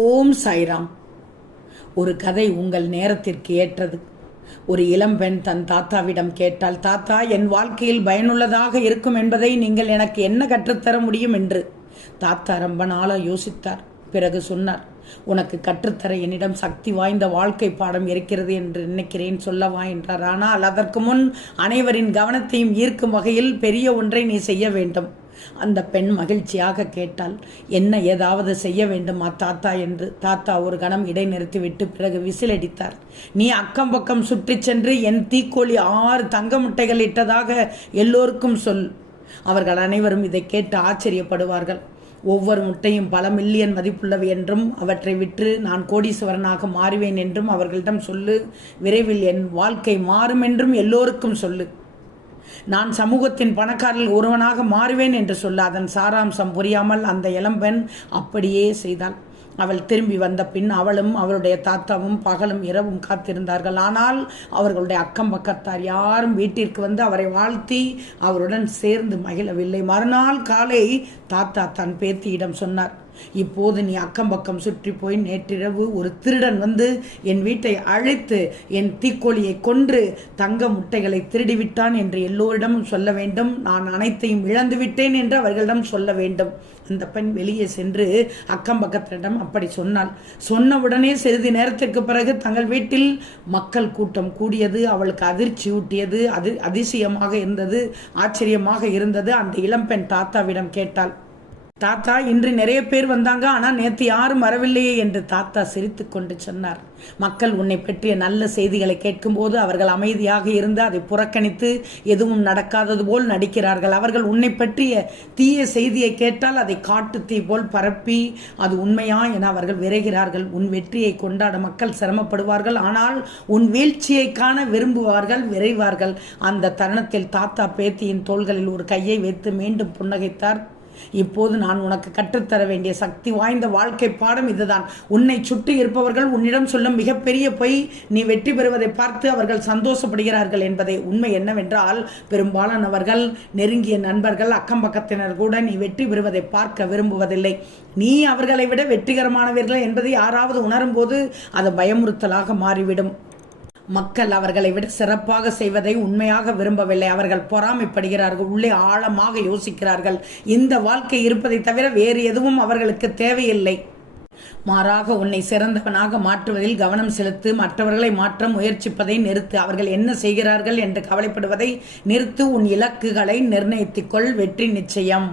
ஓம் சாய்ராம். ஒரு கதை உங்கள் நேரத்திற்கு ஏற்றது. ஒரு இளம்பெண் தன் தாத்தாவிடம் கேட்டால், தாத்தா, என் வாழ்க்கையில் பயனுள்ளதாக இருக்கும் என்பதை நீங்கள் எனக்கு என்ன கற்றுத்தர முடியும் என்று. தாத்தா ரொம்ப நாளாக யோசித்தார். பிறகு சொன்னார், உனக்கு கற்றுத்தர என்னிடம் சக்தி வாய்ந்த வாழ்க்கை பாடம் இருக்கிறது என்று நினைக்கிறேன், சொல்லவா என்றார். ஆனால் அதற்கு முன் அனைவரின் கவனத்தையும் ஈர்க்கும் வகையில் பெரிய ஒன்றை நீ செய்ய வேண்டும். அந்த பெண் மகிழ்ச்சியாக கேட்டாள், என்ன ஏதாவது செய்ய வேண்டுமா தாத்தா என்று. தாத்தா ஒரு கணம் இடைநிறுத்திவிட்டு பிறகு விசிலடித்தார். நீ அக்கம் பக்கம் சுற்றி சென்று என் தீக்கோழி 6 தங்க முட்டைகள் இட்டதாக எல்லோருக்கும் சொல். அவர்கள் அனைவரும் இதை கேட்டு ஆச்சரியப்படுவார்கள். ஒவ்வொரு முட்டையும் பல மில்லியன் மதிப்புள்ளவை என்றும் அவற்றை விற்று நான் கோடீஸ்வரனாக மாறுவேன் என்றும் அவர்களிடம் சொல்லு. விரைவில் என் வாழ்க்கை மாறும் என்றும் எல்லோருக்கும் சொல்லு. நான் சமூகத்தின் பணக்காரில் ஒருவனாக மாறுவேன் என்று சொல்ல. அதன் சாராம்சம் புரியாமல் அந்த இளம்பெண் அப்படியே செய்தாள். அவள் திரும்பி வந்த பின் அவளும் அவளுடைய தாத்தாவும் பகலும் இரவும் காத்திருந்தார்கள். ஆனால் அவர்களுடைய அக்கம் பக்கத்தார் யாரும் வீட்டிற்கு வந்து அவரை வாழ்த்தி அவருடன் சேர்ந்து மகிழவில்லை. மறுநாள் காலை தாத்தா தன் பேத்தியிடம் சொன்னார், இப்போது நீ அக்கம் பக்கம் சுற்றி போய், நேற்றிரவு ஒரு திருடன் வந்து என் வீட்டை அழைத்து என் தீக்கோழியை கொன்று தங்க முட்டைகளை திருடிவிட்டான் என்று எல்லோரிடமும் சொல்ல வேண்டும். நான் அனைத்தையும் இழந்து விட்டேன் என்று அவர்களிடம் சொல்ல வேண்டும். அந்த பெண் வெளியே சென்று அக்கம் பக்கத்திடம் அப்படி சொன்னாள். சொன்னவுடனே சிறிது நேரத்திற்கு பிறகு தங்கள் வீட்டில் மக்கள் கூட்டம் கூடியது. அவளுக்கு அதிர்ச்சி ஊட்டியது, அதிசயமாக இருந்தது, ஆச்சரியமாக இருந்தது. அந்த இளம்பெண் தாத்தாவிடம் கேட்டாள், தாத்தா, இன்று நிறைய பேர் வந்தாங்க, ஆனால் நேற்று யாரும் வரவில்லையே என்று. தாத்தா சிரித்து கொண்டு சொன்னார், மக்கள் உன்னை பற்றிய நல்ல செய்திகளை கேட்கும்போது அவர்கள் அமைதியாக இருந்து அதை புறக்கணித்து எதுவும் நடக்காதது போல் நடிக்கிறார்கள். அவர்கள் உன்னை பற்றிய தீய செய்தியை கேட்டால் அதை காட்டு தீ போல் பரப்பி அது உண்மையா என அவர்கள் விரைகிறார்கள். உன் வெற்றியை கொண்டாட மக்கள் சிரமப்படுவார்கள், ஆனால் உன் வீழ்ச்சியை காண விரும்புவார்கள், விரைவார்கள். அந்த தருணத்தில் தாத்தா பேத்தியின் தோள்களில் ஒரு கையை வைத்து மீண்டும் புன்னகைத்தார். இப்போது நான் உனக்கு கற்றுத்தர வேண்டிய சக்தி வாய்ந்த வாழ்க்கை பாடம் இதுதான். உன்னை சுற்றி இருப்பவர்கள் உன்னிடம் சொல்லும் மிகப்பெரிய பொய் நீ வெற்றி பெறுவதை பார்த்து அவர்கள் சந்தோஷப்படுகிறார்கள் என்பதை. உண்மை என்னவென்றால், பெரும்பாலானவர்கள், நெருங்கிய நண்பர்கள், அக்கம் பக்கத்தினர் கூட நீ வெற்றி பெறுவதை பார்க்க விரும்புவதில்லை. நீ அவர்களை விட வெற்றிகரமானவர்கள் என்பதை யாராவது உணரும் போது அது பயமுறுத்தலாக மாறிவிடும். மக்கள் அவர்களை விட சிறப்பாக செய்வதை உண்மையாக விரும்பவில்லை. அவர்கள் பொறாமைப்படுகிறார்கள், உள்ளே ஆழமாக யோசிக்கிறார்கள். இந்த வாழ்க்கை இருப்பதை தவிர வேறு எதுவும் அவர்களுக்கு தேவையில்லை. மாறாக உன்னை சிறந்தவனாக மாற்றுவதில் கவனம் செலுத்து. மற்றவர்களை மாற்ற முயற்சிப்பதை நிறுத்து. அவர்கள் என்ன செய்கிறார்கள் என்று கவலைப்படுவதை நிறுத்து. உன் இலக்குகளை நிர்ணயித்துக்கொள். வெற்றி நிச்சயம்.